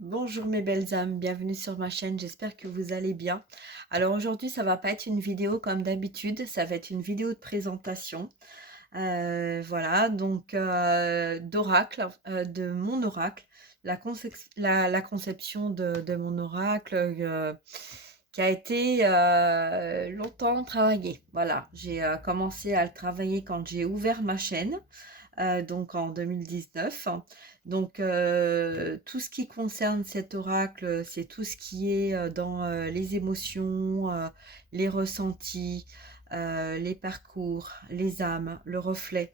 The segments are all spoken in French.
Bonjour mes belles âmes, bienvenue sur ma chaîne, j'espère que vous allez bien. Alors aujourd'hui ça va pas être une vidéo comme d'habitude, ça va être une vidéo de présentation. Voilà, donc d'oracle, de mon oracle, la conception de mon oracle qui a été longtemps travaillée. Voilà, j'ai commencé à le travailler quand j'ai ouvert ma chaîne donc en 2019. Donc tout ce qui concerne cet oracle, c'est tout ce qui est dans les émotions, les ressentis, les parcours, les âmes, le reflet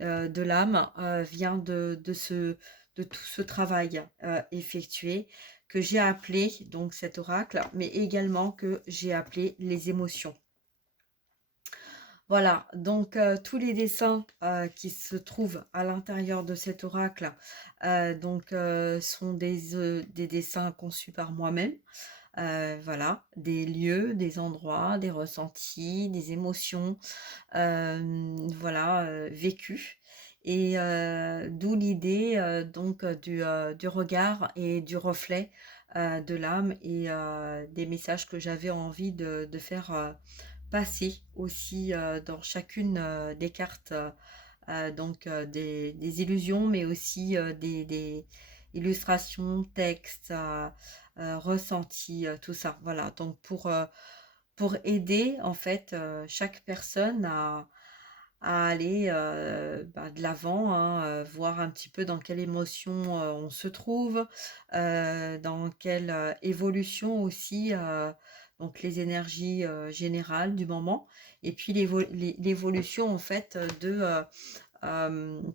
de l'âme vient de tout ce travail effectué que j'ai appelé donc cet oracle, mais également que j'ai appelé les émotions. Voilà, donc tous les dessins qui se trouvent à l'intérieur de cet oracle sont des dessins conçus par moi-même. Voilà, des lieux, des endroits, des ressentis, des émotions, voilà, vécues. Et d'où l'idée du regard et du reflet de l'âme et des messages que j'avais envie de faire passer aussi dans chacune des cartes, des illusions, mais aussi des illustrations, textes, ressentis, tout ça. Voilà, donc pour aider en fait chaque personne à aller de l'avant, hein, voir un petit peu dans quelle émotion on se trouve, dans quelle évolution aussi, donc les énergies générales du moment, et puis l'évolution en fait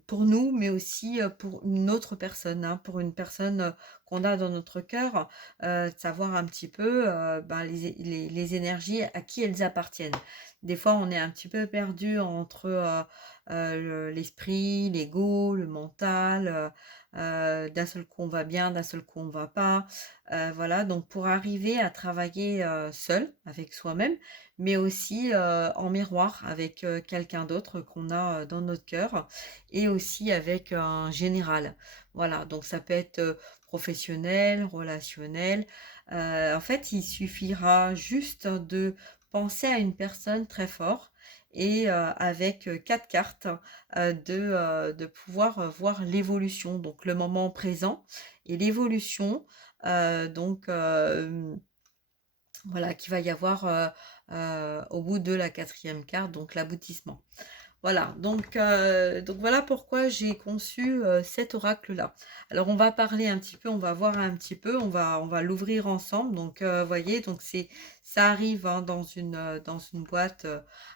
pour nous, mais aussi pour une autre personne, hein, pour une personne qu'on a dans notre cœur, de savoir un petit peu les énergies à qui elles appartiennent. Des fois, on est un petit peu perdu entre l'esprit, l'ego, le mental. D'un seul coup, on va bien, d'un seul coup, on va pas. Voilà, donc pour arriver à travailler seul avec soi-même, mais aussi en miroir avec quelqu'un d'autre qu'on a dans notre cœur, et aussi avec un général. Voilà, donc ça peut être professionnel, relationnel. En fait, il suffira juste de penser à une personne très fort et avec 4 cartes, de pouvoir voir l'évolution, donc le moment présent et l'évolution, donc voilà, qu'il va y avoir au bout de la quatrième carte, donc l'aboutissement. Voilà, donc voilà pourquoi j'ai conçu cet oracle-là. Alors on va parler un petit peu, on va voir un petit peu, on va l'ouvrir ensemble. Donc voyez, donc ça arrive hein, dans une boîte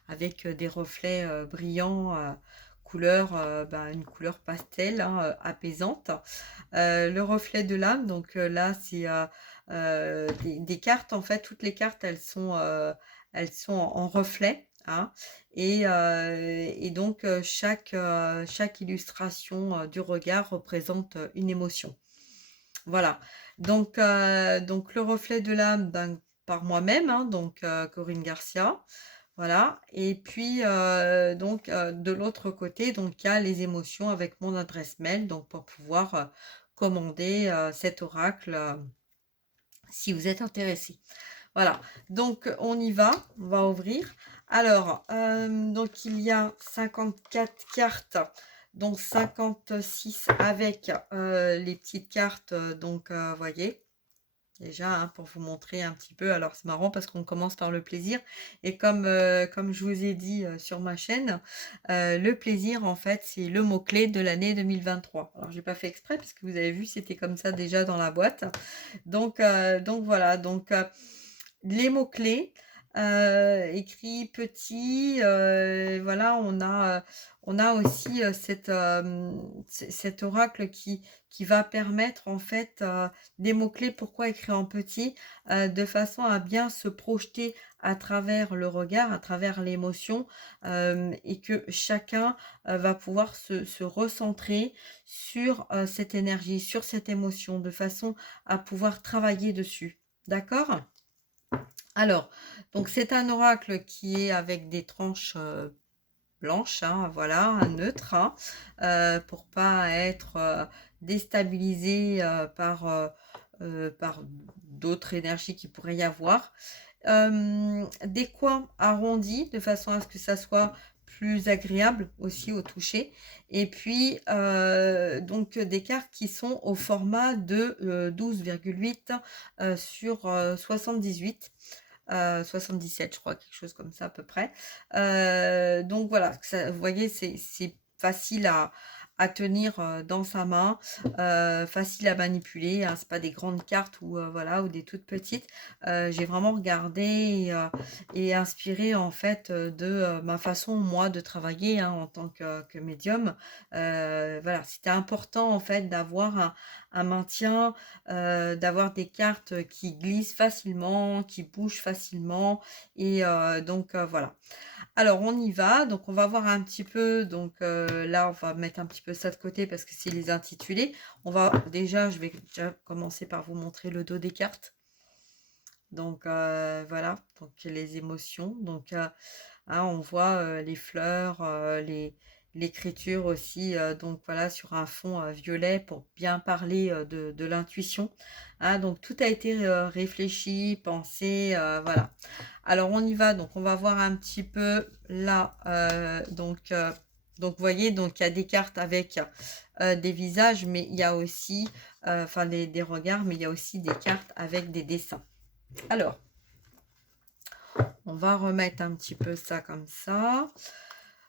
avec des reflets brillants, couleur, une couleur pastel, hein, apaisante. Le reflet de l'âme, donc là c'est des cartes, en fait, toutes les cartes elles sont en reflet, hein, et donc chaque illustration du regard représente une émotion. Voilà, donc le reflet de l'âme, ben, par moi-même, hein, donc Corinne Garcia, voilà. Et puis de l'autre côté, donc il y a les émotions avec mon adresse mail, donc pour pouvoir commander cet oracle si vous êtes intéressé. Voilà, donc on y va, on va ouvrir. Alors, donc il y a 54 cartes, donc 56 avec les petites cartes, voyez, déjà, hein, pour vous montrer un petit peu. Alors c'est marrant parce qu'on commence par le plaisir, et comme je vous ai dit sur ma chaîne, le plaisir en fait c'est le mot-clé de l'année 2023. Alors j'ai pas fait exprès parce que vous avez vu c'était comme ça déjà dans la boîte. Donc voilà, les mots-clés, écrits petits, voilà, on a aussi cet oracle qui va permettre en fait des mots-clés. Pourquoi écrire en petit? De façon à bien se projeter à travers le regard, à travers l'émotion, et que chacun va pouvoir se recentrer sur cette énergie, sur cette émotion, de façon à pouvoir travailler dessus. D'accord? Alors, donc c'est un oracle qui est avec des tranches blanches, hein, voilà, un neutre, hein, pour pas être déstabilisé par par d'autres énergies qui pourraient y avoir. Des coins arrondis de façon à ce que ça soit plus agréable aussi au toucher. Et puis donc des cartes qui sont au format de 12,8 sur 78. 77 je crois, quelque chose comme ça à peu près. Donc voilà, vous voyez, c'est facile à tenir dans sa main, facile à manipuler, hein, c'est pas des grandes cartes ou voilà, ou des toutes petites. J'ai vraiment regardé et inspiré en fait de ma façon moi de travailler, hein, en tant que médium. Voilà, c'était important en fait d'avoir un maintien, d'avoir des cartes qui glissent facilement, qui bougent facilement et donc voilà. Alors on y va, donc on va voir un petit peu, donc là on va mettre un petit peu ça de côté parce que c'est les intitulés. Je vais déjà commencer par vous montrer le dos des cartes. Donc voilà, donc les émotions. Donc hein, on voit les fleurs, l'écriture aussi, donc voilà, sur un fond violet pour bien parler de l'intuition. Hein, donc tout a été réfléchi, pensé, voilà. Alors on y va, donc on va voir un petit peu là, donc vous voyez, donc il y a des cartes avec des visages, mais il y a aussi, enfin des regards, mais il y a aussi des cartes avec des dessins. Alors, on va remettre un petit peu ça comme ça.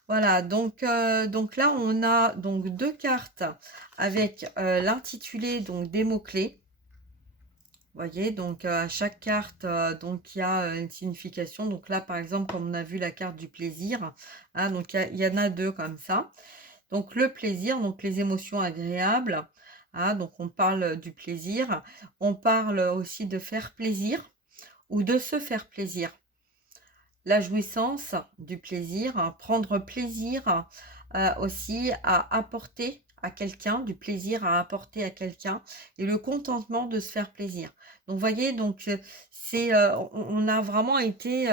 Voilà, donc là, on a donc deux cartes avec l'intitulé donc des mots-clés. Vous voyez, donc à chaque carte, donc il y a une signification. Donc là, par exemple, comme on a vu la carte du plaisir, hein, donc il y en a deux comme ça. Donc le plaisir, donc les émotions agréables, hein, donc on parle du plaisir. On parle aussi de faire plaisir ou de se faire plaisir. La jouissance du plaisir, hein, prendre plaisir aussi à apporter à quelqu'un, du plaisir à apporter à quelqu'un et le contentement de se faire plaisir. Donc vous voyez, donc on a vraiment été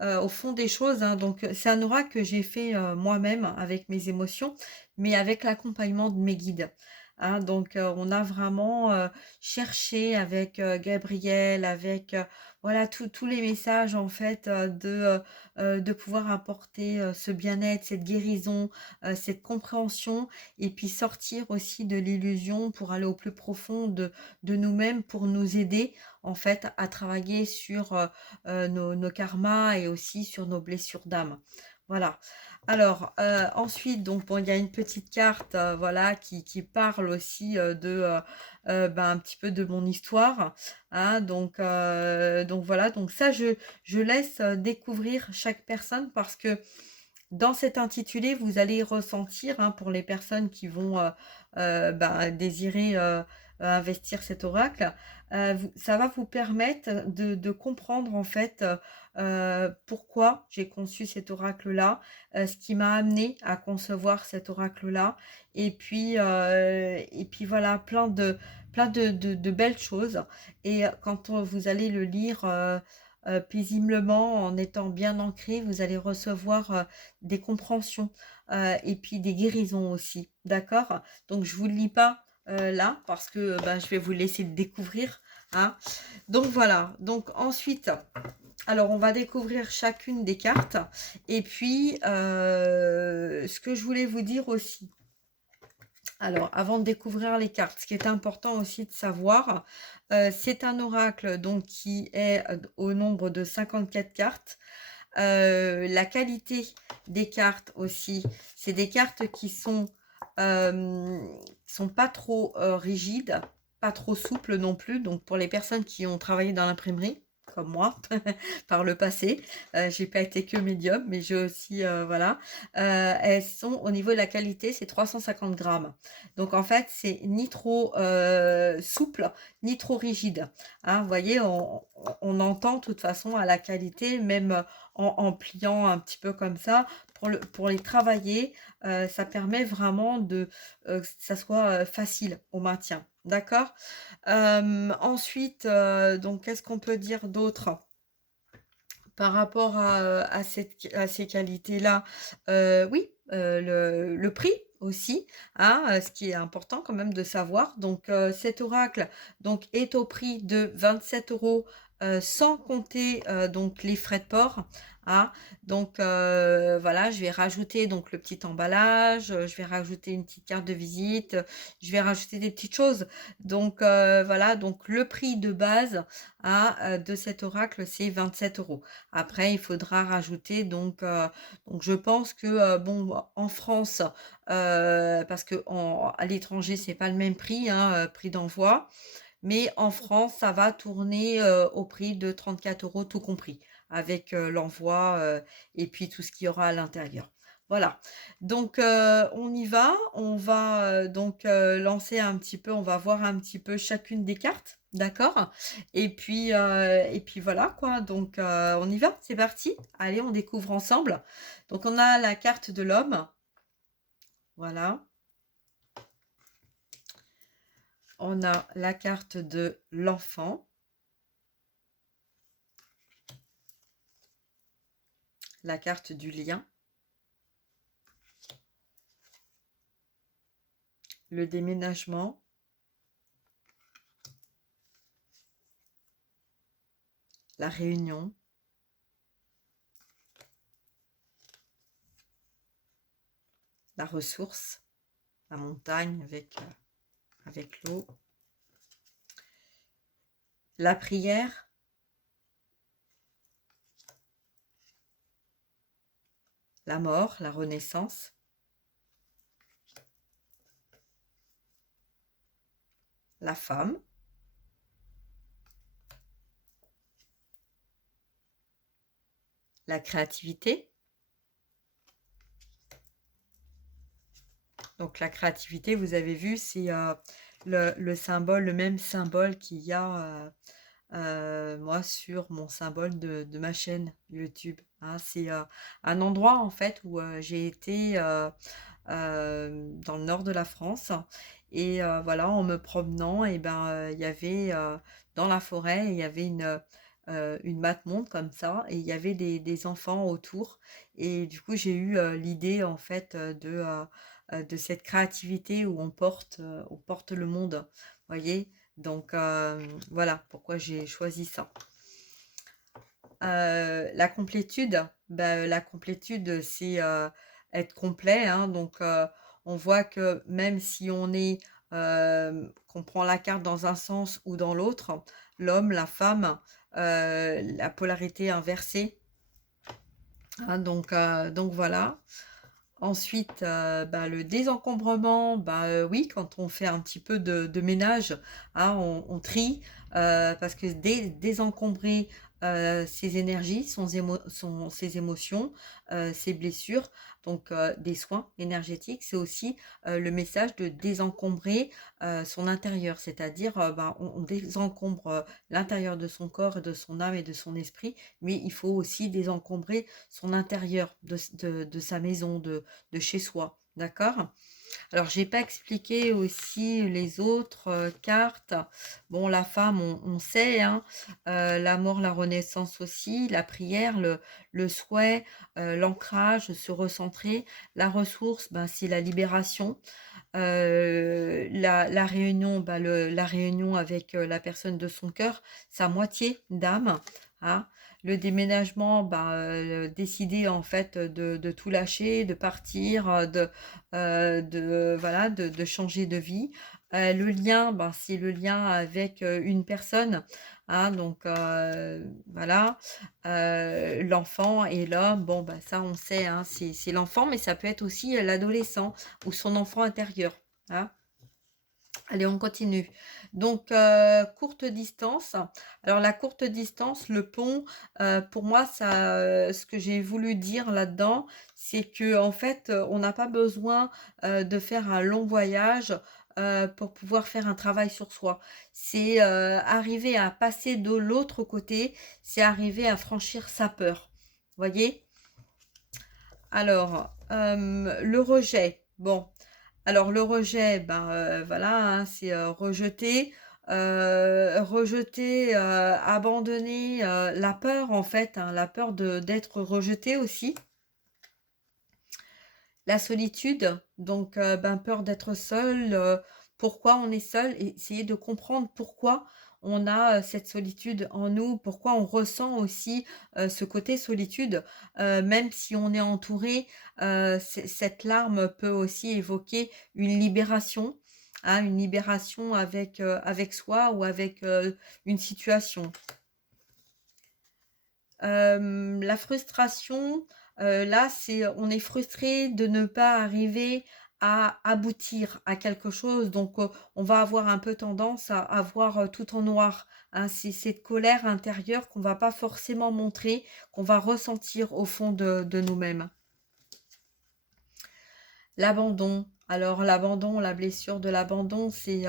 au fond des choses, hein. Donc c'est un oracle que j'ai fait moi-même avec mes émotions, mais avec l'accompagnement de mes guides. Hein, donc on a vraiment cherché avec Gabriel, avec voilà, tous les messages en fait de pouvoir apporter ce bien-être, cette guérison, cette compréhension et puis sortir aussi de l'illusion pour aller au plus profond de nous-mêmes, pour nous aider en fait à travailler sur nos karmas et aussi sur nos blessures d'âme. Voilà. Alors, ensuite, donc, bon, il y a une petite carte, voilà, qui parle aussi ben, un petit peu de mon histoire. Hein, donc voilà, donc ça, je laisse découvrir chaque personne parce que dans cet intitulé, vous allez ressentir, hein, pour les personnes qui vont ben, désirer investir cet oracle, ça va vous permettre de comprendre en fait pourquoi j'ai conçu cet oracle-là, ce qui m'a amené à concevoir cet oracle-là, et puis voilà, plein de belles choses. Et quand vous allez le lire paisiblement, en étant bien ancré, vous allez recevoir des compréhensions et puis des guérisons aussi, d'accord? Donc je vous le lis pas là parce que ben, je vais vous laisser le découvrir, hein. Donc voilà, donc ensuite, alors on va découvrir chacune des cartes et puis ce que je voulais vous dire aussi. Alors, avant de découvrir les cartes, ce qui est important aussi de savoir, c'est un oracle donc qui est au nombre de 54 cartes. La qualité des cartes aussi, c'est des cartes qui sont pas trop rigides, pas trop souples non plus. Donc pour les personnes qui ont travaillé dans l'imprimerie, comme moi, par le passé, j'ai pas été que médium, mais j'ai aussi, voilà. Elles sont au niveau de la qualité, c'est 350 grammes. Donc en fait, c'est ni trop souple, ni trop rigide. Hein, vous voyez, on entend de toute façon à la qualité, même en pliant un petit peu comme ça, pour les travailler, ça permet vraiment que ça soit facile au maintien. D'accord? Ensuite, donc qu'est-ce qu'on peut dire d'autre par rapport à ces qualités-là? Oui, le prix aussi, hein, ce qui est important quand même de savoir. Donc, cet oracle donc est au prix de 27 €, sans compter, donc les frais de port, hein. Donc, voilà, je vais rajouter donc le petit emballage, je vais rajouter une petite carte de visite, je vais rajouter des petites choses. Donc, voilà, donc le prix de base, hein, de cet oracle, c'est 27 €. Après, il faudra rajouter donc je pense que, bon, en France, parce qu'en à l'étranger, c'est pas le même prix, hein, prix d'envoi, mais en France, ça va tourner, au prix de 34 € tout compris, avec, l'envoi, et puis tout ce qu'il y aura à l'intérieur. Voilà, donc on y va. On va, donc lancer un petit peu, on va voir un petit peu chacune des cartes, d'accord? Et puis voilà quoi, donc on y va, c'est parti? Allez, on découvre ensemble. Donc on a la carte de l'homme, voilà. On a la carte de l'enfant, la carte du lien, le déménagement, la réunion, la ressource, la montagne avec l'eau, la prière, la mort, la renaissance, la femme, la créativité. Donc la créativité, vous avez vu, c'est le symbole, le même symbole qu'il y a moi sur mon symbole de ma chaîne YouTube, hein. C'est un endroit en fait où j'ai été dans le nord de la France, et voilà, en me promenant, et ben il y avait dans la forêt, il y avait une mate-monde comme ça, et il y avait des enfants autour, et du coup j'ai eu l'idée en fait de cette créativité où on porte le monde, voyez. Donc voilà pourquoi j'ai choisi ça. La complétude, bah, la complétude, c'est, être complet, hein. Donc on voit que même si qu'on prend la carte dans un sens ou dans l'autre, l'homme, la femme, la polarité inversée, hein. Donc voilà. Ensuite, bah, le désencombrement, bah, oui, quand on fait un petit peu de ménage, hein, on trie, parce que désencombrer, ses énergies, ses émotions, ses blessures, donc des soins énergétiques, c'est aussi, le message de désencombrer, son intérieur. C'est-à-dire, ben, on désencombre, l'intérieur de son corps et de son âme et de son esprit, mais il faut aussi désencombrer son intérieur de sa maison, de chez soi, d'accord? Alors, j'ai pas expliqué aussi les autres cartes. Bon, la femme, on sait, hein, la mort, la renaissance aussi, la prière, le souhait, l'ancrage, se recentrer. La ressource, ben, c'est la libération. La réunion, bah, la réunion avec la personne de son cœur, sa moitié d'âme, hein. Le déménagement, bah, décider en fait de tout lâcher, de partir, voilà, de changer de vie. Le lien, bah, c'est le lien avec une personne, hein. Donc voilà. L'enfant et l'homme, bon, bah, ça on sait, hein, c'est l'enfant, mais ça peut être aussi l'adolescent ou son enfant intérieur, hein. Allez, on continue. Donc, courte distance. Alors, la courte distance, le pont, pour moi, ça, ce que j'ai voulu dire là-dedans, c'est que en fait, on n'a pas besoin de faire un long voyage pour pouvoir faire un travail sur soi. C'est arriver à passer de l'autre côté, c'est arriver à franchir sa peur. Voyez? Alors, le rejet. Bon, alors le rejet, ben, voilà, hein, c'est, rejeter, abandonner, la peur en fait, hein, la peur de d'être rejeté aussi. La solitude, donc ben, peur d'être seul, pourquoi on est seul et essayer de comprendre pourquoi on a, cette solitude en nous, pourquoi on ressent aussi, ce côté solitude, même si on est entouré, cette larme peut aussi évoquer une libération, hein, une libération avec soi ou avec, une situation. La frustration, là, c'est, on est frustré de ne pas arriver à aboutir à quelque chose, donc on va avoir un peu tendance à voir, tout en noir, hein. C'est cette colère intérieure qu'on va pas forcément montrer, qu'on va ressentir au fond de nous-mêmes. L'abandon. Alors l'abandon, la blessure de l'abandon, c'est,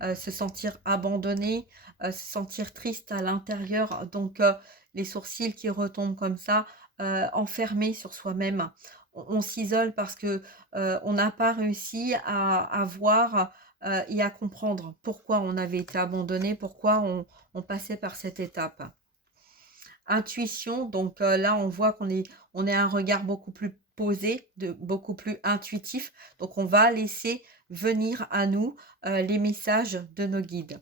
se sentir abandonné, se sentir triste à l'intérieur, donc les sourcils qui retombent comme ça, enfermé sur soi-même. On s'isole parce que, on n'a pas réussi à voir, et à comprendre pourquoi on avait été abandonné, pourquoi on passait par cette étape. Intuition, donc là, on voit qu'on est un regard beaucoup plus posé, beaucoup plus intuitif. Donc, on va laisser venir à nous les messages de nos guides.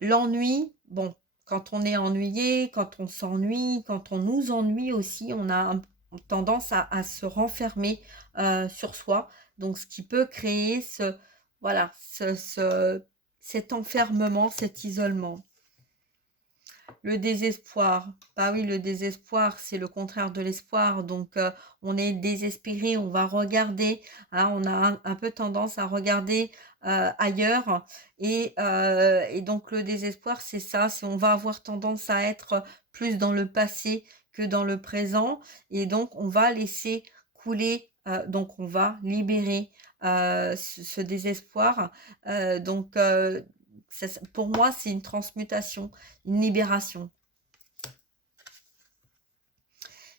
L'ennui, bon, quand on est ennuyé, quand on s'ennuie, quand on nous ennuie aussi, on a tendance à se renfermer sur soi. Donc, ce qui peut créer voilà, cet enfermement, cet isolement. Le désespoir, bah oui, le désespoir, c'est le contraire de l'espoir. Donc, on est désespéré, on va regarder, hein, on a un peu tendance à regarder ailleurs. Et donc, le désespoir, c'est ça, c'est on va avoir tendance à être plus dans le passé que dans le présent. Et donc, on va laisser couler, donc on va libérer ce désespoir. Donc, pour moi, c'est une transmutation, une libération.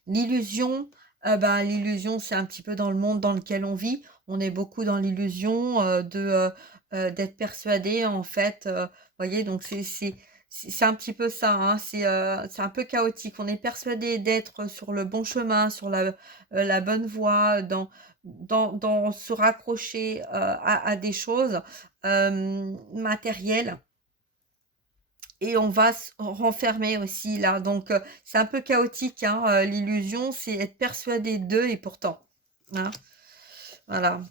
L'illusion, ben, l'illusion, c'est un petit peu dans le monde dans lequel on vit. On est beaucoup dans l'illusion d'être persuadé, en fait. Voyez, donc c'est un petit peu ça, hein, c'est un peu chaotique. On est persuadé d'être sur le bon chemin, sur la bonne voie, dans se raccrocher à des choses matérielles. Et on va se renfermer aussi là, donc c'est un peu chaotique, hein, l'illusion, c'est être persuadé d'eux et pourtant, hein, voilà.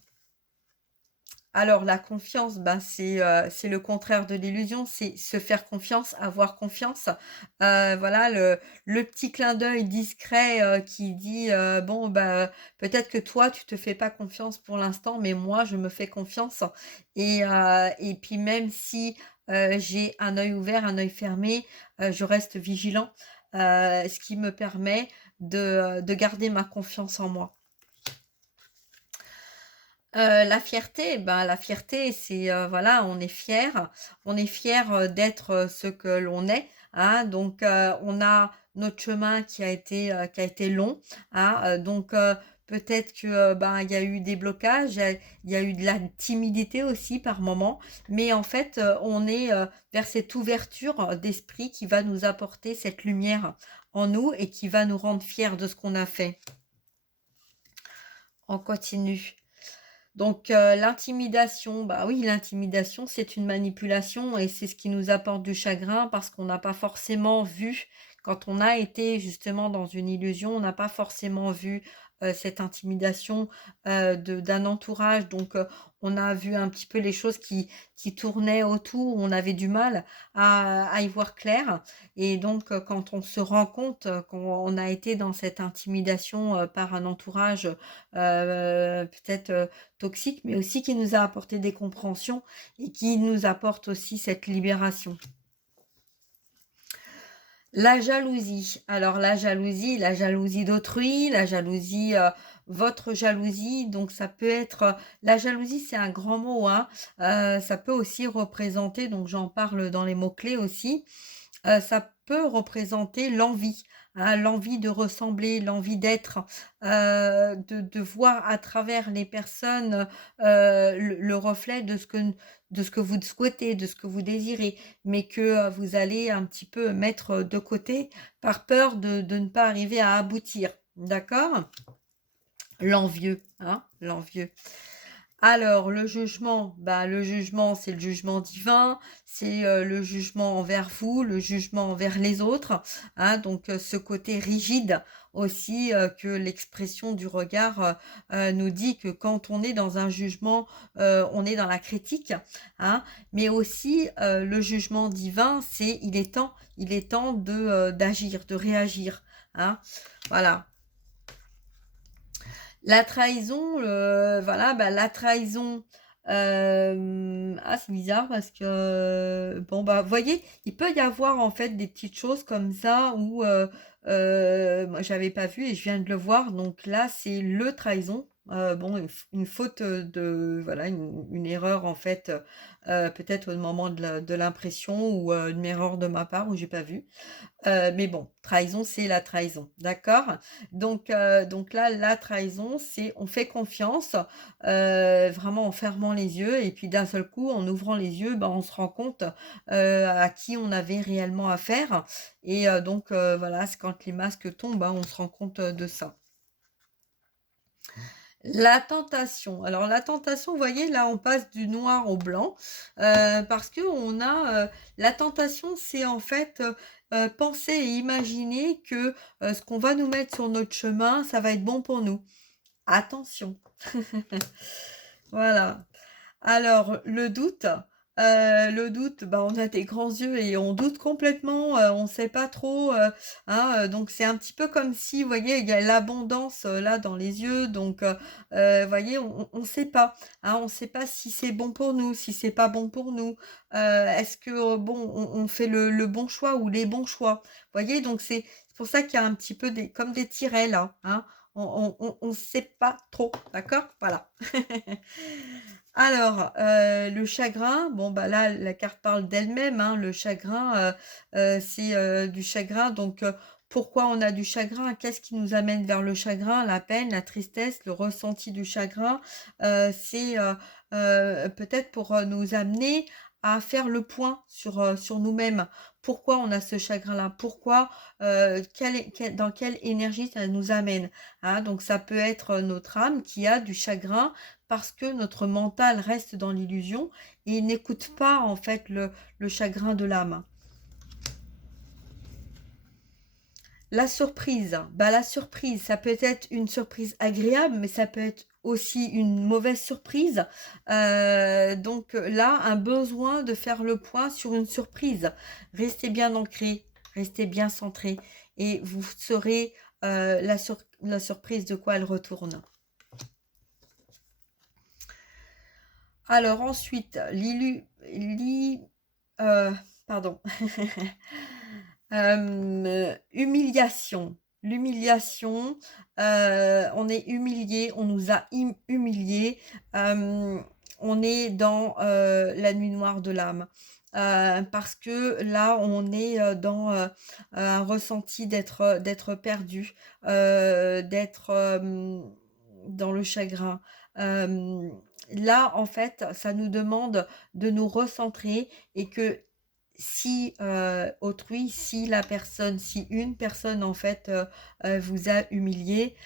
Alors la confiance, ben, c'est le contraire de l'illusion, c'est se faire confiance, avoir confiance. Voilà le petit clin d'œil discret, qui dit, «Bon, bah, peut-être que toi tu te fais pas confiance pour l'instant, mais moi je me fais confiance» et puis même si, j'ai un œil ouvert, un œil fermé, je reste vigilant, ce qui me permet de garder ma confiance en moi. La fierté, ben, la fierté, c'est, voilà, on est fier, d'être, ce que l'on est, hein. Donc on a notre chemin qui a été long, hein, donc peut-être que, ben, il y a eu des blocages, il y a eu de la timidité aussi par moment, mais en fait, on est, vers cette ouverture d'esprit qui va nous apporter cette lumière en nous et qui va nous rendre fiers de ce qu'on a fait. On continue. Donc l'intimidation, bah oui, l'intimidation, c'est une manipulation et c'est ce qui nous apporte du chagrin parce qu'on n'a pas forcément vu, quand on a été justement dans une illusion, on n'a pas forcément vu cette intimidation d'un entourage. Donc on a vu un petit peu les choses qui tournaient autour, on avait du mal à y voir clair. Et donc quand on se rend compte qu'on a été dans cette intimidation par un entourage peut-être toxique, mais aussi qui nous a apporté des compréhensions et qui nous apporte aussi cette libération. La jalousie. Alors la jalousie d'autrui, la jalousie, votre jalousie, donc ça peut être, la jalousie, c'est un grand mot, hein, ça peut aussi représenter, donc j'en parle dans les mots-clés aussi, ça peut représenter l'envie, hein, l'envie de ressembler, l'envie d'être, de voir à travers les personnes, le reflet de ce que vous souhaitez, de ce que vous désirez, mais que, vous allez un petit peu mettre de côté par peur de ne pas arriver à aboutir. D'accord? l'envieux, hein, l'envieux. Alors, le jugement, c'est le jugement divin, c'est le jugement envers vous, le jugement envers les autres, hein, donc ce côté rigide aussi que l'expression du regard nous dit que quand on est dans un jugement, on est dans la critique, hein, mais aussi le jugement divin, c'est il est temps de d'agir, de réagir, hein, voilà. La trahison, voilà, bah, la trahison, ah, c'est bizarre parce que, bon, bah, vous voyez, il peut y avoir, en fait, des petites choses comme ça où, moi, j'avais pas vu et je viens de le voir, donc là, c'est le trahison. Bon, une faute, de voilà, une erreur, en fait, peut-être au moment de l'impression ou, une erreur de ma part où j'ai pas vu. Mais bon, trahison, c'est la trahison, d'accord? Donc là, la trahison, c'est on fait confiance, vraiment en fermant les yeux et puis d'un seul coup, en ouvrant les yeux, ben, on se rend compte, à qui on avait réellement affaire et donc voilà, c'est quand les masques tombent, hein, on se rend compte, de ça. La tentation. Alors la tentation, vous voyez, là, on passe du noir au blanc, parce qu'on a, la tentation, c'est en fait, penser et imaginer que, ce qu'on va nous mettre sur notre chemin, ça va être bon pour nous. Attention! Voilà. Alors le doute, bah, on a des grands yeux et on doute complètement, on ne sait pas trop, hein, donc c'est un petit peu comme si, vous voyez, il y a l'abondance, là, dans les yeux, donc vous voyez, on sait pas, hein, on sait pas si c'est bon pour nous, si c'est pas bon pour nous. Est-ce que, bon, on fait le bon choix ou les bons choix? Vous voyez, donc c'est pour ça qu'il y a un petit peu des comme des tirets là, hein. On sait pas trop, d'accord? Voilà. Alors, le chagrin, bon, bah, là, la carte parle d'elle-même, hein. Le chagrin, c'est, du chagrin donc pourquoi on a du chagrin? Qu'est-ce qui nous amène vers le chagrin? La peine, la tristesse, le ressenti du chagrin, c'est, peut-être pour, nous amener à faire le point sur nous-mêmes. Pourquoi on a ce chagrin-là? Pourquoi, dans quelle énergie ça nous amène? Hein, donc ça peut être, notre âme qui a du chagrin parce que notre mental reste dans l'illusion et il n'écoute pas en fait le chagrin de l'âme. La surprise, bah, la surprise, ça peut être une surprise agréable, mais ça peut être aussi une mauvaise surprise. Donc là, un besoin de faire le point sur une surprise. Restez bien ancré, restez bien centré et vous saurez la surprise de quoi elle retourne. Alors ensuite, heu, pardon. Humiliation. L'humiliation, on est humilié, on nous a humiliés, on est dans, la nuit noire de l'âme. Parce que là, on est, dans, un ressenti d'être perdu, d'être, dans le chagrin. Hem, Là, en fait, ça nous demande de nous recentrer et que si, autrui, si la personne, si une personne en fait, vous a humilié,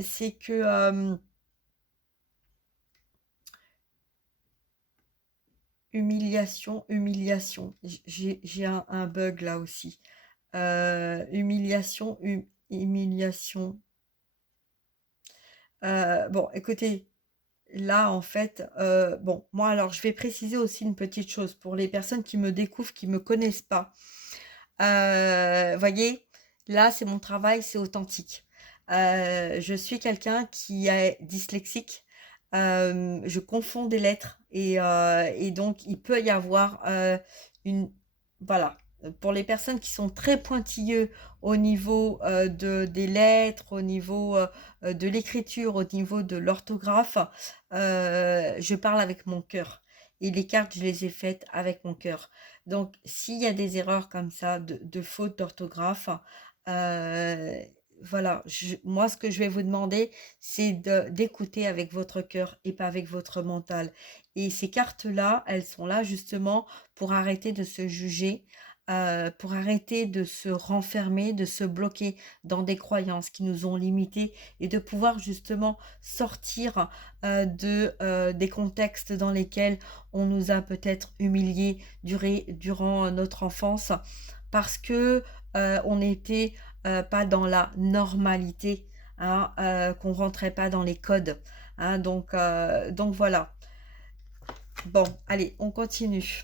c'est que, humiliation, j'ai un bug là aussi. Humiliation, bon écoutez, là en fait, bon moi alors je vais préciser aussi une petite chose pour les personnes qui me découvrent, qui me connaissent pas. Voyez, là, c'est mon travail, c'est authentique. Je suis quelqu'un qui est dyslexique. Je confonds des lettres et donc il peut y avoir, une voilà, pour les personnes qui sont très pointilleux au niveau, des lettres, au niveau, de l'écriture, au niveau de l'orthographe, je parle avec mon cœur et les cartes, je les ai faites avec mon cœur. Donc, s'il y a des erreurs comme ça de fautes d'orthographe, heu, voilà, moi, ce que je vais vous demander, c'est d'écouter avec votre cœur et pas avec votre mental. Et ces cartes-là, elles sont là justement pour arrêter de se juger, pour arrêter de se renfermer, de se bloquer dans des croyances qui nous ont limités et de pouvoir justement sortir des contextes dans lesquels on nous a peut-être humiliés durant notre enfance parce que on n'était pas dans la normalité, hein, qu'on rentrait pas dans les codes. Hein, donc voilà. Bon, allez, on continue.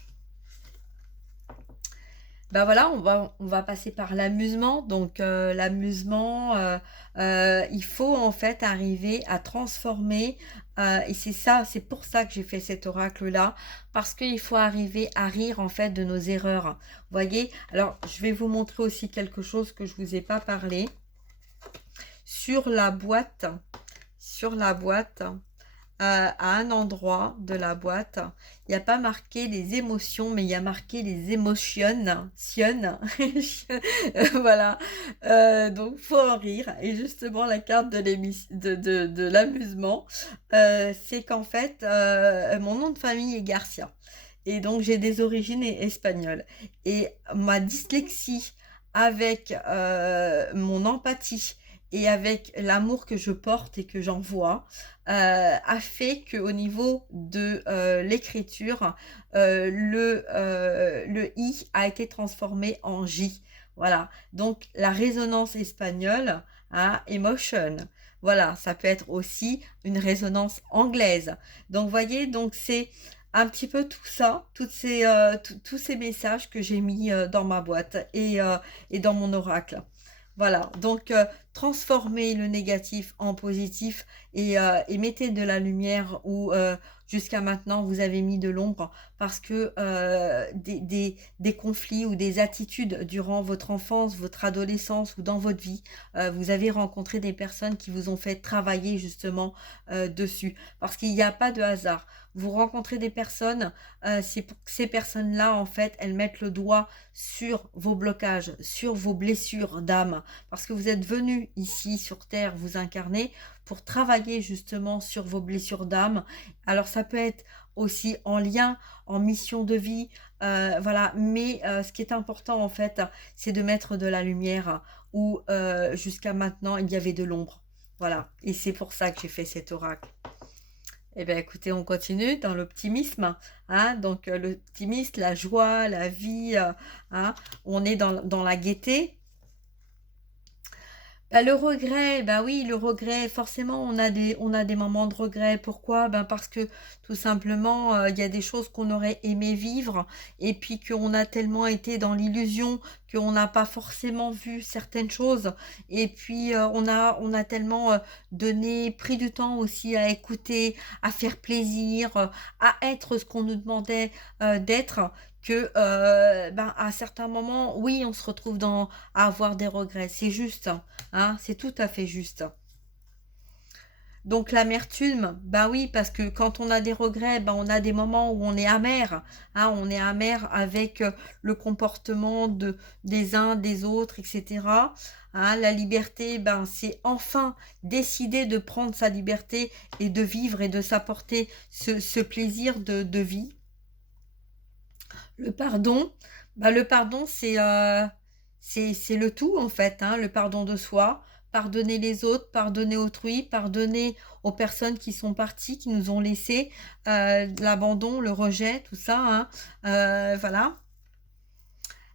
Ben voilà, on va passer par l'amusement. Donc l'amusement, il faut en fait arriver à transformer, et c'est ça, c'est pour ça que j'ai fait cet oracle-là, parce qu'il faut arriver à rire en fait de nos erreurs. Vous voyez? Alors, je vais vous montrer aussi quelque chose que je vous ai pas parlé. Sur la boîte, sur la boîte, à un endroit de la boîte, il n'y a pas marqué les émotions, mais il y a marqué les émotions. Voilà. Donc, faut en rire. Et justement, la carte de l'amusement, c'est qu'en fait, mon nom de famille est Garcia. Et donc, j'ai des origines espagnoles. Et ma dyslexie avec mon empathie et avec l'amour que je porte et que j'envoie, a fait qu'au niveau de l'écriture, le I a été transformé en J. Voilà. Donc, la résonance espagnole, hein, emotion. Voilà, ça peut être aussi une résonance anglaise. Donc, voyez, donc c'est un petit peu tout ça, tous ces messages que j'ai mis dans ma boîte et dans mon oracle. Voilà, donc transformez le négatif en positif et mettez de la lumière où jusqu'à maintenant vous avez mis de l'ombre parce que des conflits ou des attitudes durant votre enfance, votre adolescence ou dans votre vie, vous avez rencontré des personnes qui vous ont fait travailler justement dessus parce qu'il n'y a pas de hasard. Vous rencontrez des personnes, c'est pour que ces personnes-là, en fait, elles mettent le doigt sur vos blocages, sur vos blessures d'âme, parce que vous êtes venu ici sur Terre vous incarner pour travailler justement sur vos blessures d'âme. Alors ça peut être aussi en lien, en mission de vie, voilà. Mais ce qui est important en fait, c'est de mettre de la lumière où jusqu'à maintenant il y avait de l'ombre. Voilà. Et c'est pour ça que j'ai fait cet oracle. Eh bien, écoutez, on continue dans l'optimisme. Hein, donc, l'optimisme, la joie, la vie, hein, on est dans la gaieté. Bah, le regret, bah oui, le regret, forcément, on a des moments de regret. Pourquoi? Ben parce que tout simplement, il y a des choses qu'on aurait aimé vivre et puis qu'on a tellement été dans l'illusion qu'on n'a pas forcément vu certaines choses. Et puis, on a tellement pris du temps aussi à écouter, à faire plaisir, à être ce qu'on nous demandait d'être, que ben, à certains moments, oui, on se retrouve à avoir des regrets. C'est juste. Hein, c'est tout à fait juste. Donc l'amertume, bah oui, parce que quand on a des regrets, bah on a des moments où on est amer, hein, on est amer avec le comportement des uns, des autres, etc. Hein, la liberté, ben c'est enfin décider de prendre sa liberté et de vivre et de s'apporter ce plaisir de vie. Le pardon, bah le pardon, c'est le tout en fait, hein, le pardon de soi, pardonner les autres, pardonner autrui, pardonner aux personnes qui sont parties, qui nous ont laissés, l'abandon, le rejet, tout ça, hein, voilà.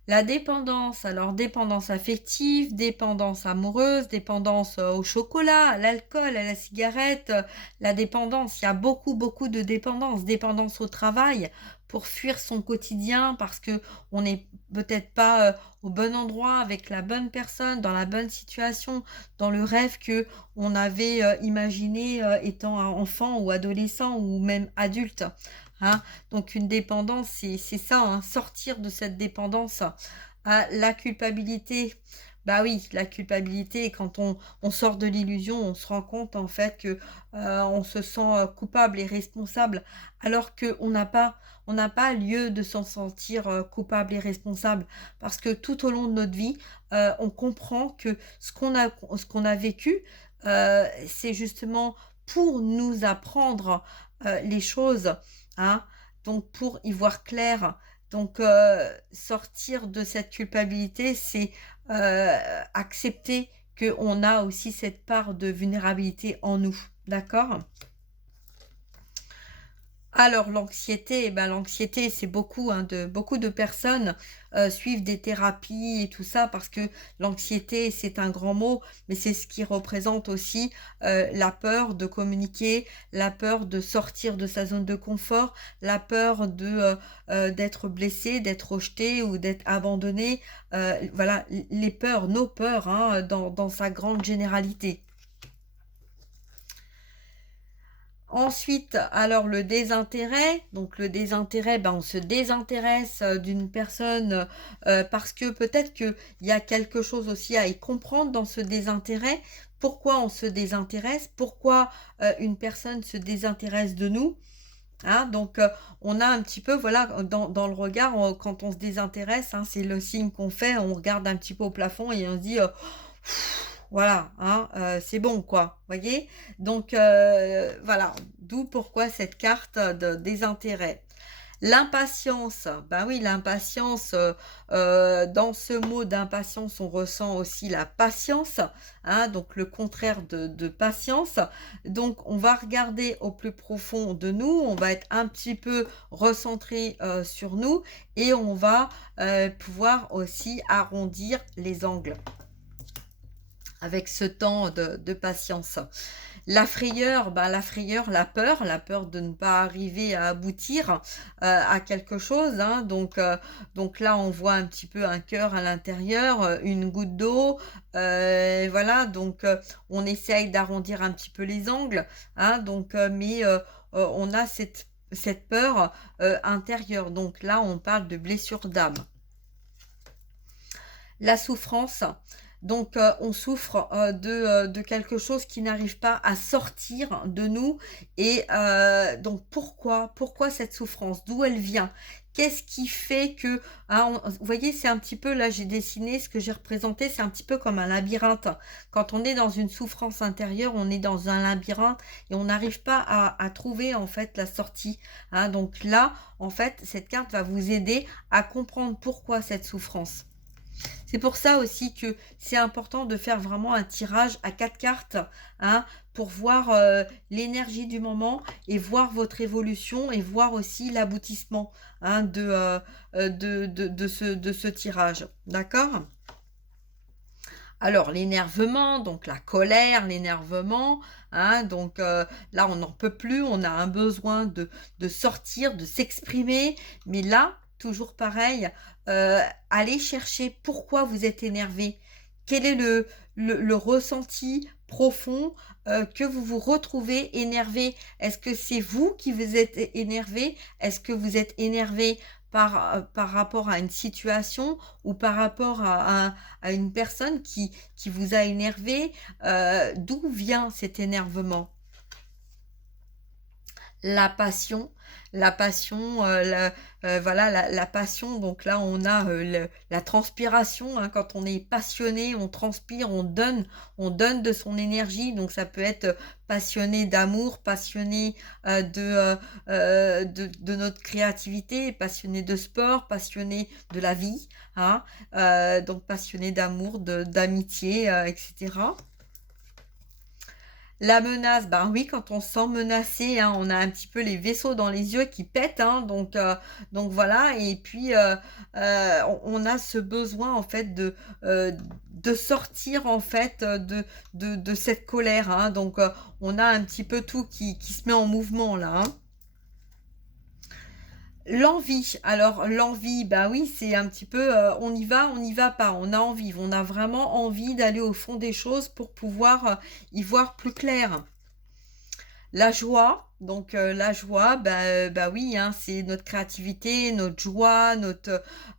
La dépendance, alors dépendance affective, dépendance amoureuse, dépendance au chocolat, à l'alcool, à la cigarette, la dépendance, il y a beaucoup, beaucoup de dépendance, dépendance au travail pour fuir son quotidien parce que on n'est peut-être pas au bon endroit avec la bonne personne, dans la bonne situation, dans le rêve que on avait imaginé étant enfant ou adolescent ou même adulte. Hein. Donc une dépendance, c'est ça, hein, sortir de cette dépendance. Ah, la culpabilité, bah oui, la culpabilité, quand on sort de l'illusion, on se rend compte en fait que on se sent coupable et responsable, alors qu'on n'a pas lieu de s'en sentir coupable et responsable, parce que tout au long de notre vie, on comprend que ce qu'on a vécu, c'est justement pour nous apprendre les choses. Hein, donc pour y voir clair. Donc, sortir de cette culpabilité, c'est accepter qu'on a aussi cette part de vulnérabilité en nous. D'accord? Alors l'anxiété, eh ben, l'anxiété, c'est beaucoup de personnes, suivent des thérapies et tout ça parce que l'anxiété, c'est un grand mot, mais c'est ce qui représente aussi, la peur de communiquer, la peur de sortir de sa zone de confort, la peur d'être blessé, d'être rejeté ou d'être abandonné, voilà, les peurs, nos peurs, hein, dans sa grande généralité. Ensuite, alors le désintérêt, donc le désintérêt, ben, on se désintéresse, d'une personne, parce que peut-être qu'il y a quelque chose aussi à y comprendre dans ce désintérêt. Pourquoi on se désintéresse? Pourquoi, une personne se désintéresse de nous? Hein, donc, on a un petit peu, voilà, dans le regard, quand on se désintéresse, hein, c'est le signe qu'on fait, on regarde un petit peu au plafond et on se dit, voilà, hein, c'est bon quoi, voyez? Donc, voilà, d'où pourquoi cette carte de désintérêt. L'impatience, bah oui, l'impatience, dans ce mot d'impatience, on ressent aussi la patience, hein, donc le contraire de patience. Donc on va regarder au plus profond de nous, on va être un petit peu recentré, sur nous et on va, pouvoir aussi arrondir les angles avec ce temps de patience. La frayeur, la peur de ne pas arriver à aboutir, à quelque chose, hein. Donc là, on voit un petit peu un cœur à l'intérieur, une goutte d'eau, voilà, donc on essaye d'arrondir un petit peu les angles, hein, donc mais on a cette peur, intérieure. Donc là, on parle de blessure d'âme. La souffrance, donc on souffre, de quelque chose qui n'arrive pas à sortir de nous et donc pourquoi cette souffrance? D'où elle vient? Qu'est-ce qui fait que, hein, on vous voyez, c'est un petit peu là, j'ai dessiné ce que j'ai représenté, c'est un petit peu comme un labyrinthe. Quand on est dans une souffrance intérieure, on est dans un labyrinthe et on n'arrive pas à trouver, en fait, la sortie, hein. Donc là, en fait, cette carte va vous aider à comprendre pourquoi cette souffrance. C'est pour ça aussi que c'est important de faire vraiment un tirage à 4 cartes, hein, pour voir, l'énergie du moment et voir votre évolution et voir aussi l'aboutissement, hein, de ce tirage. D'accord? Alors l'énervement, donc la colère, l'énervement, hein, donc là on n'en peut plus, on a un besoin de sortir, de s'exprimer, mais là, toujours pareil, allez chercher pourquoi vous êtes énervé. Quel est le ressenti profond, que vous vous retrouvez énervé? Est-ce que c'est vous qui vous êtes énervé? Est-ce que vous êtes énervé par rapport à une situation ou par rapport à une personne qui vous a énervé? D'où vient cet énervement? La passion, voilà la passion, donc là on a, la transpiration, hein, quand on est passionné, on transpire, on donne de son énergie, donc ça peut être, passionné d'amour, passionné, de notre créativité, passionné de sport, passionné de la vie, hein, donc passionné d'amour, d'amitié, et cetera. La menace, ben oui, quand on se sent menacé, hein, on a un petit peu les vaisseaux dans les yeux qui pètent, hein, donc voilà et puis, on a ce besoin en fait de sortir en fait, de cette colère, hein, donc on a un petit peu tout qui se met en mouvement là, hein. L'envie, alors l'envie, bah oui, c'est un petit peu, on y va pas, on a envie, on a vraiment envie d'aller au fond des choses pour pouvoir, y voir plus clair. La joie, donc la joie, bah oui, hein, c'est notre créativité, notre joie,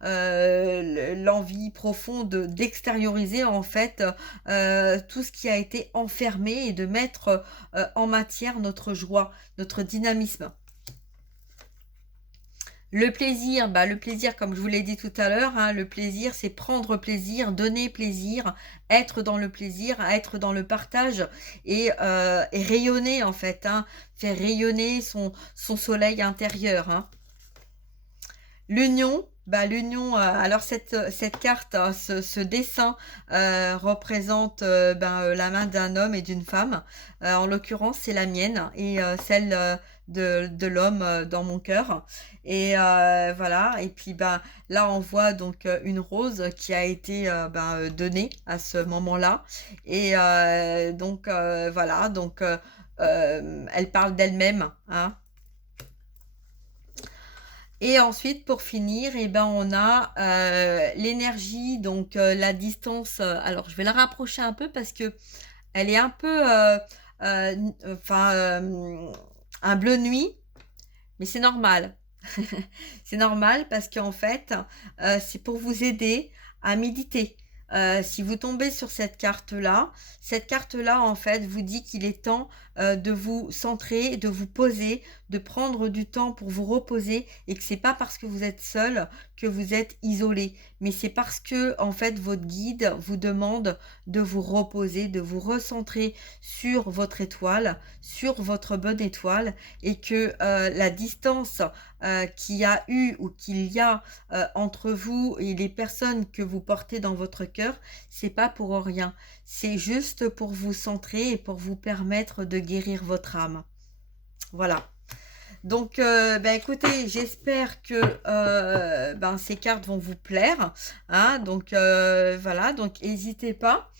l'envie profonde d'extérioriser en fait, tout ce qui a été enfermé et de mettre, en matière notre joie, notre dynamisme. Le plaisir, comme je vous l'ai dit tout à l'heure, hein, le plaisir, c'est prendre plaisir, donner plaisir, être dans le plaisir, être dans le partage et rayonner en fait, hein, faire rayonner son soleil intérieur, hein. L'union, bah, l'union, alors cette carte, ce dessin, représente, la main d'un homme et d'une femme. En l'occurrence, c'est la mienne et celle, de l'homme, dans mon cœur et voilà et puis, ben, là, on voit donc, une rose qui a été, donnée à ce moment-là et voilà donc, elle parle d'elle-même, hein. Et ensuite, pour finir, et ben, on a, l'énergie, donc la distance, alors je vais la rapprocher un peu parce que elle est un peu, enfin, un bleu nuit, mais c'est normal. C'est normal parce qu'en fait, c'est pour vous aider à méditer. Si vous tombez sur cette carte-là, en fait, vous dit qu'il est temps, de vous centrer, de vous poser, de prendre du temps pour vous reposer et que c'est pas parce que vous êtes seul que vous êtes isolé, mais c'est parce que, en fait, votre guide vous demande de vous reposer, de vous recentrer sur votre étoile, sur votre bonne étoile et que, la distance qu'il y a eu ou qu'il y a entre vous et les personnes que vous portez dans votre cœur, c'est pas pour rien. C'est juste pour vous centrer et pour vous permettre de guérir votre âme. Voilà. Donc, écoutez, j'espère que ces cartes vont vous plaire. Hein, donc, voilà, donc n'hésitez pas.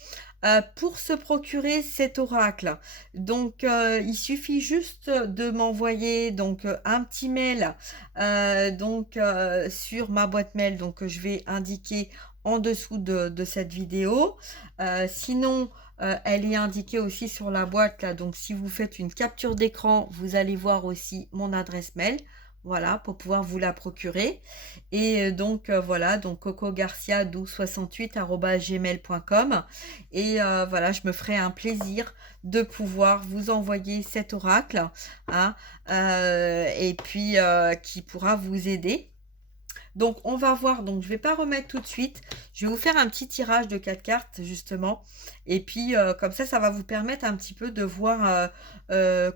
Pour se procurer cet oracle, donc il suffit juste de m'envoyer donc un petit mail sur ma boîte mail donc que je vais indiquer en dessous de cette vidéo. Sinon, elle est indiquée aussi sur la boîte là, donc si vous faites une capture d'écran, vous allez voir aussi mon adresse mail. Voilà, pour pouvoir vous la procurer. Et voilà, donc cocogarcia1268@gmail.com. Et voilà, je me ferai un plaisir de pouvoir vous envoyer cet oracle, hein, et puis qui pourra vous aider. Donc, on va voir. Donc, je vais pas remettre tout de suite. Je vais vous faire un petit tirage de 4 cartes, justement. Et puis, comme ça va vous permettre un petit peu de voir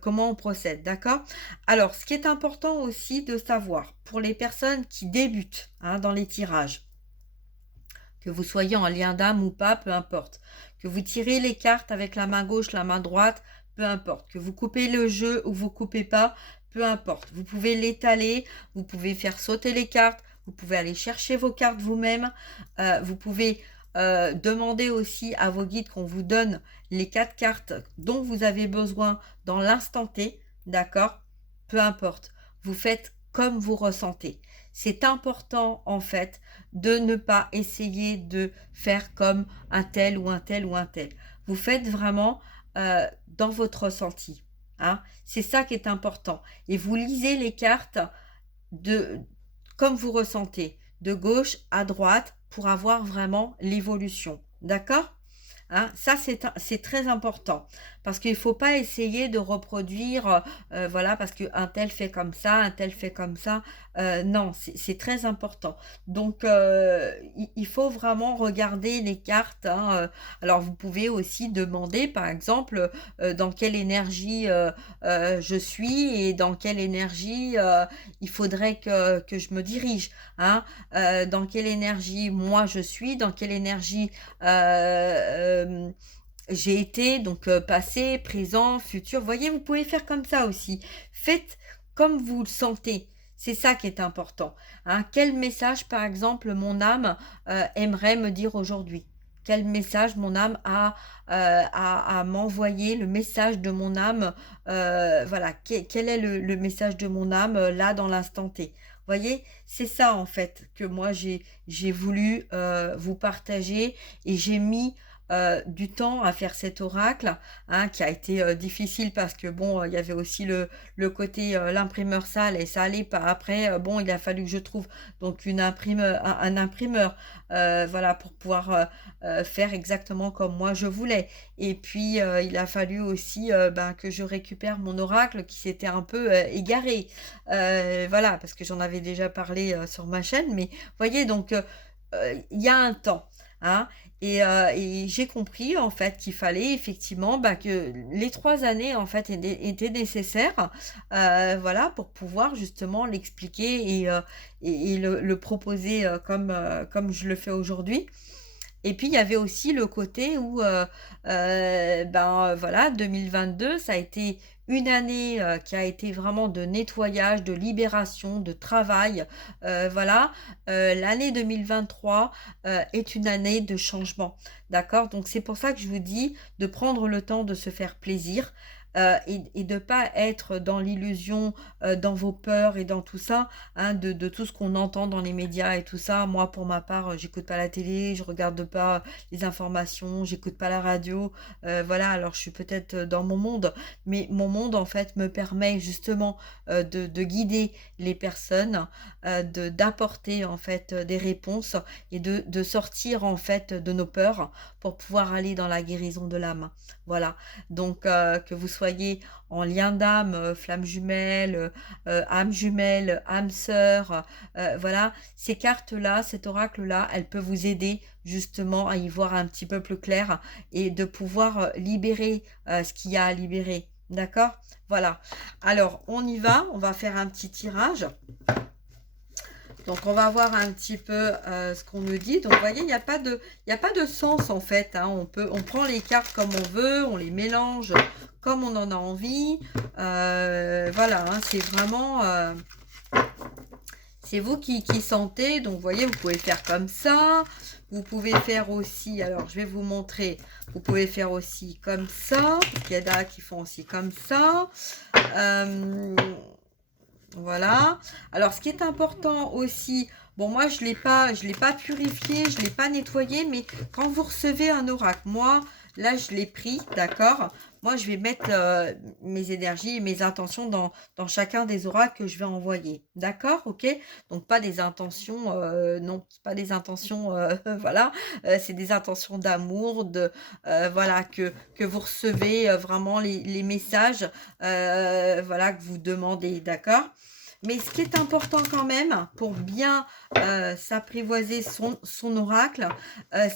comment on procède. D'accord? Alors, ce qui est important aussi de savoir, pour les personnes qui débutent hein, dans les tirages, que vous soyez en lien d'âme ou pas, peu importe. Que vous tirez les cartes avec la main gauche, la main droite, peu importe. Que vous coupez le jeu ou vous coupez pas, peu importe. Vous pouvez l'étaler, vous pouvez faire sauter les cartes, vous pouvez aller chercher vos cartes vous-même. Vous pouvez demander aussi à vos guides qu'on vous donne les 4 cartes dont vous avez besoin dans l'instant T. D'accord? Peu importe. Vous faites comme vous ressentez. C'est important en fait de ne pas essayer de faire comme un tel ou un tel ou un tel. Vous faites vraiment dans votre ressenti. Hein? C'est ça qui est important. Et vous lisez les cartes de comme vous ressentez, de gauche à droite, pour avoir vraiment l'évolution. D'accord? Hein, ça, c'est très important parce qu'il ne faut pas essayer de reproduire, voilà, parce qu'un tel fait comme ça, un tel fait comme ça. Non, c'est très important. Donc, il faut vraiment regarder les cartes. Hein, alors, vous pouvez aussi demander, par exemple, dans quelle énergie je suis et dans quelle énergie il faudrait que je me dirige. Hein, dans quelle énergie moi je suis, dans quelle énergie j'ai été, donc passé, présent, futur. Vous voyez, vous pouvez faire comme ça aussi. Faites comme vous le sentez. C'est ça qui est important. Hein. Quel message, par exemple, mon âme aimerait me dire aujourd'hui? Quel message mon âme a à m'envoyer? Le message de mon âme, voilà. Quel est le message de mon âme là dans l'instant T? Vous voyez, c'est ça en fait que moi j'ai voulu vous partager et j'ai mis du temps à faire cet oracle, hein, qui a été difficile parce que bon, il y avait aussi le côté l'imprimeur sale et ça allait pas. Après, bon, il a fallu que je trouve donc un imprimeur, voilà, pour pouvoir faire exactement comme moi je voulais. Et puis, il a fallu aussi que je récupère mon oracle qui s'était un peu égaré. Voilà, parce que j'en avais déjà parlé sur ma chaîne, mais voyez, donc il y a un temps. hein. Et j'ai compris en fait qu'il fallait effectivement que les 3 années en fait étaient nécessaires, voilà, pour pouvoir justement l'expliquer et le proposer comme je le fais aujourd'hui. Et puis il y avait aussi le côté où, voilà, 2022, ça a été une année, qui a été vraiment de nettoyage, de libération, de travail, voilà. L'année 2023, est une année de changement, d'accord? Donc c'est pour ça que je vous dis de prendre le temps de se faire plaisir, et de pas être dans l'illusion, dans vos peurs et dans tout ça, hein, de tout ce qu'on entend dans les médias et tout ça. Moi, pour ma part, j'écoute pas la télé, je regarde pas les informations, j'écoute pas la radio. Voilà, alors je suis peut-être dans mon monde, mais mon monde, en fait, me permet justement de guider les personnes, d'apporter, en fait, des réponses et de sortir, en fait, de nos peurs pour pouvoir aller dans la guérison de l'âme. Voilà. Donc, que vous soyez en lien d'âme, flamme jumelle, âme jumelle, âme sœur, voilà, ces cartes-là, cet oracle-là, elle peut vous aider justement à y voir un petit peu plus clair et de pouvoir libérer ce qu'il y a à libérer. D'accord? Voilà. Alors, on y va, on va faire un petit tirage. Donc, on va voir un petit peu ce qu'on nous dit. Donc, vous voyez, il n'y a pas de sens, en fait, hein. On prend les cartes comme on veut, on les mélange comme on en a envie. Voilà, hein, c'est vraiment... c'est vous qui sentez. Donc, vous voyez, vous pouvez faire comme ça. Vous pouvez faire aussi... Alors, je vais vous montrer. Vous pouvez faire aussi comme ça. Il y en a qui font aussi comme ça. Voilà. Alors, ce qui est important aussi, bon, moi, je l'ai pas purifié, je l'ai pas nettoyé, mais quand vous recevez un oracle, moi, là, je l'ai pris, d'accord? Moi, je vais mettre mes énergies et mes intentions dans chacun des oracles que je vais envoyer, d'accord? Ok? Donc, pas des intentions, non, pas des intentions, voilà, c'est des intentions d'amour, voilà, que vous recevez vraiment les messages, voilà, que vous demandez, d'accord? Mais ce qui est important quand même, pour bien s'apprivoiser son oracle,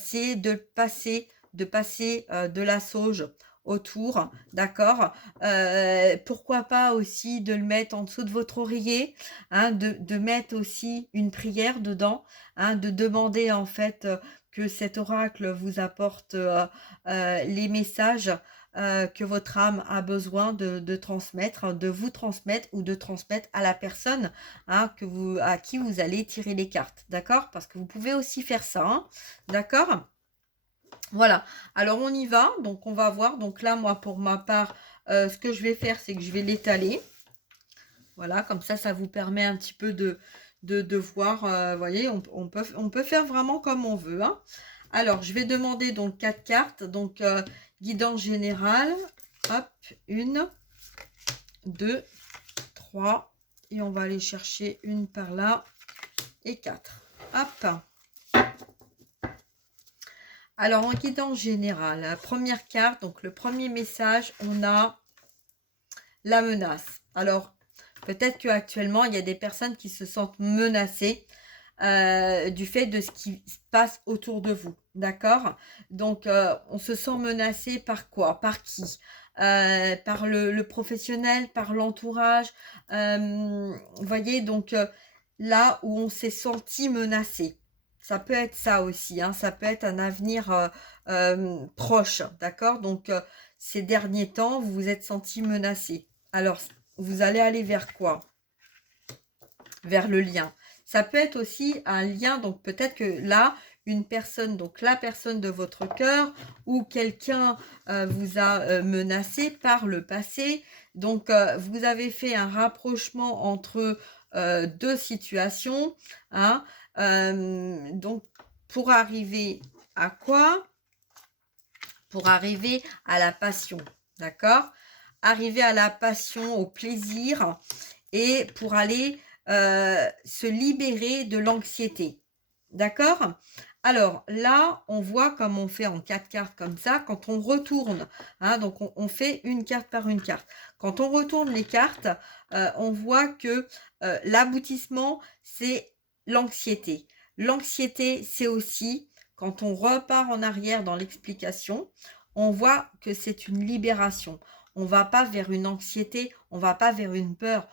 c'est de passer de la sauge autour, d'accord? Pourquoi pas aussi de le mettre en dessous de votre oreiller, hein, de mettre aussi une prière dedans, hein, de demander en fait que cet oracle vous apporte les messages que votre âme a besoin de transmettre, de vous transmettre ou de transmettre à la personne, hein, à qui vous allez tirer les cartes, d'accord? Parce que vous pouvez aussi faire ça, hein, d'accord? Voilà, alors on y va, donc on va voir. Donc là, moi, pour ma part, ce que je vais faire, c'est que je vais l'étaler. Voilà, comme ça vous permet un petit peu de voir, vous voyez, on peut faire vraiment comme on veut, hein. Alors, je vais demander donc 4 cartes. Donc, guidance générale. Hop, 1, 2, 3. Et on va aller chercher une par là. Et 4. Hop. Alors, en guidance générale, la première carte, donc le premier message, on a la menace. Alors, peut-être qu'actuellement, il y a des personnes qui se sentent menacées du fait de ce qui se passe autour de vous. D'accord? Donc, on se sent menacé par quoi? Par qui? Par le professionnel, par l'entourage. Vous voyez, donc là où on s'est senti menacé. Ça peut être ça aussi, hein, ça peut être un avenir proche, d'accord? Donc, ces derniers temps, vous vous êtes senti menacé. Alors, vous allez aller vers quoi? Vers le lien. Ça peut être aussi un lien, donc peut-être que là, une personne, donc la personne de votre cœur ou quelqu'un vous a menacé par le passé. Donc, vous avez fait un rapprochement entre deux situations, hein. Donc, pour arriver à quoi? Pour arriver à la passion, d'accord? Arriver à la passion, au plaisir et pour aller se libérer de l'anxiété. D'accord? Alors là, on voit comme on fait en 4 cartes comme ça, quand on retourne, hein, donc on fait une carte par une carte. Quand on retourne les cartes, on voit que l'aboutissement, c'est l'anxiété. L'anxiété, c'est aussi quand on repart en arrière dans l'explication, on voit que c'est une libération. On va pas vers une anxiété, on va pas vers une peur.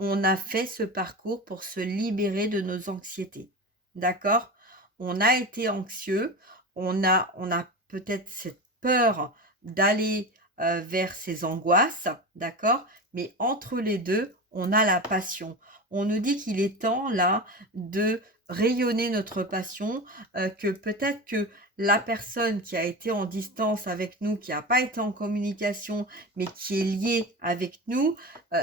On a fait ce parcours pour se libérer de nos anxiétés. D'accord? On a été anxieux, on a peut-être cette peur d'aller vers ces angoisses, d'accord? Mais entre les deux, on a la passion. On nous dit qu'il est temps là de rayonner notre passion, que peut-être que la personne qui a été en distance avec nous, qui n'a pas été en communication, mais qui est liée avec nous,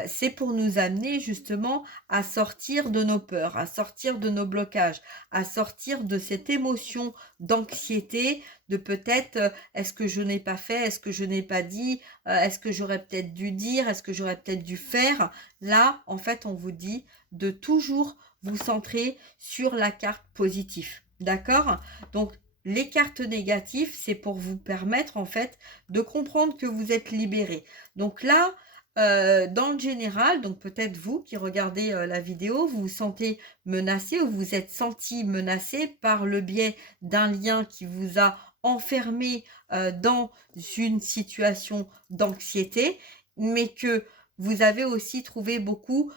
c'est pour nous amener justement à sortir de nos peurs, à sortir de nos blocages, à sortir de cette émotion d'anxiété, de peut-être est-ce que je n'ai pas fait, est-ce que je n'ai pas dit, est-ce que j'aurais peut-être dû dire, est-ce que j'aurais peut-être dû faire. Là, en fait, on vous dit de toujours vous centrer sur la carte positive. D'accord? Donc, les cartes négatives, c'est pour vous permettre en fait de comprendre que vous êtes libéré. Donc là, dans le général, donc peut-être vous qui regardez la vidéo, vous vous sentez menacé ou vous êtes senti menacé par le biais d'un lien qui vous a enfermé dans une situation d'anxiété, mais que vous avez aussi trouvé beaucoup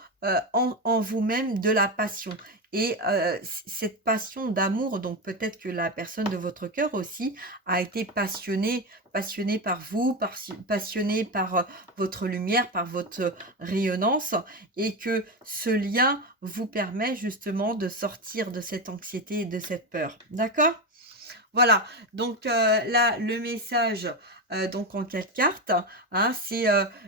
en vous-même de la passion. Et cette passion d'amour, donc peut-être que la personne de votre cœur aussi a été passionnée par vous, passionnée par votre lumière, par votre rayonnance, et que ce lien vous permet justement de sortir de cette anxiété et de cette peur. D'accord? Voilà, donc là, le message, donc en 4 cartes, hein, c'est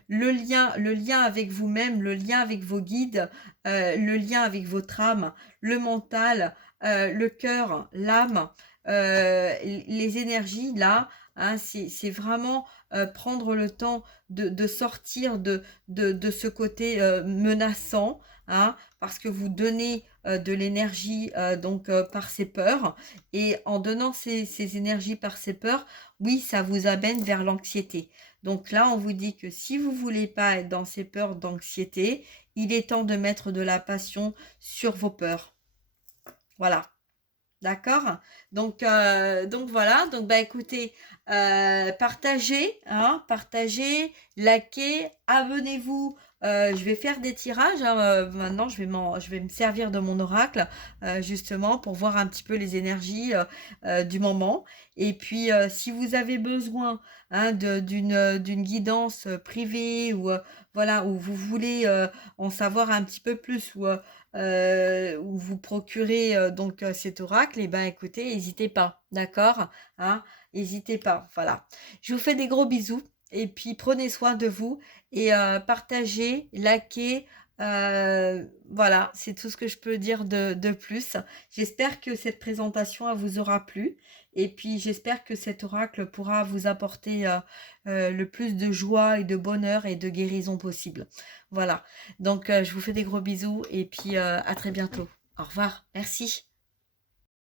le lien avec vous-même, le lien avec vos guides, le lien avec votre âme, le mental, le cœur, l'âme, les énergies, là, hein, c'est vraiment prendre le temps de sortir de ce côté menaçant, hein, parce que vous donnez de l'énergie donc par ces peurs. Et en donnant ces énergies par ces peurs, oui, ça vous amène vers l'anxiété. Donc là, on vous dit que si vous voulez pas être dans ces peurs d'anxiété, il est temps de mettre de la passion sur vos peurs. Voilà. D'accord? Donc voilà, donc bah écoutez, partagez, hein, partagez, likez, abonnez-vous. Je vais faire des tirages, hein, maintenant je vais me servir de mon oracle justement pour voir un petit peu les énergies du moment. Et puis si vous avez besoin hein, d'une guidance privée ou voilà, où vous voulez en savoir un petit peu plus ou où vous procurez donc cet oracle, et ben écoutez, n'hésitez pas, d'accord, hein, n'hésitez pas, voilà. Je vous fais des gros bisous et puis prenez soin de vous et partagez, likez, voilà, c'est tout ce que je peux dire de plus. J'espère que cette présentation elle vous aura plu et puis j'espère que cet oracle pourra vous apporter le plus de joie et de bonheur et de guérison possible. Voilà. Donc, je vous fais des gros bisous et puis à très bientôt. Au revoir. Merci.